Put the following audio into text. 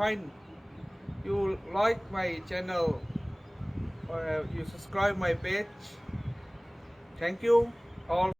find you like my channel or you subscribe my page. Thank you all.